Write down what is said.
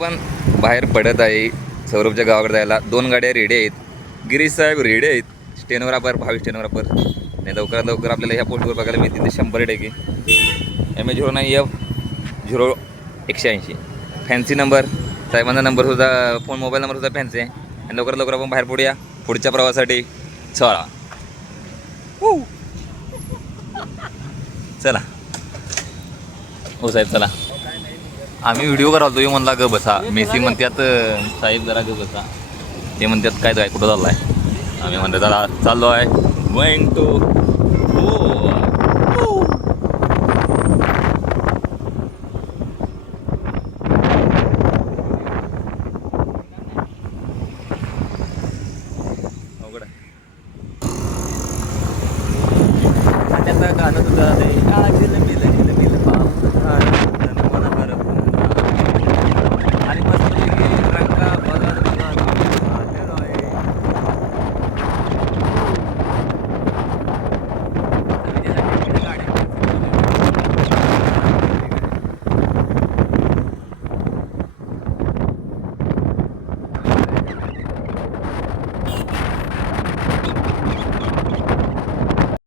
पण बाहेर पडत आहे सौरभच्या गावाकडे जायला. 2 गाड्या रेडी आहेत. गिरीश साहेब रेडी आहेत. स्टेनोग्राफर, भावी स्टेनोग्राफर. नाही लवकरात लवकर आपल्याला ह्या पोस्टवर बघायला मिळतील ते 100%. MH09F0180 fancy number. साहेबांचा नंबरसुद्धा फोन मोबाईल नंबरसुद्धा फॅन्सी आहे. आणि लवकरात लवकर आपण बाहेर पडूया पुढच्या प्रवासासाठी. चला चला हो साहेब चला. आम्ही व्हिडिओ करायला तो म्हणला ग बसा. मेसी म्हणतात साहेब जरा ग बसा. ते म्हणतात काय कुठं चालला आहे. आम्ही म्हणतो चला चाललो आहे गोईंग टू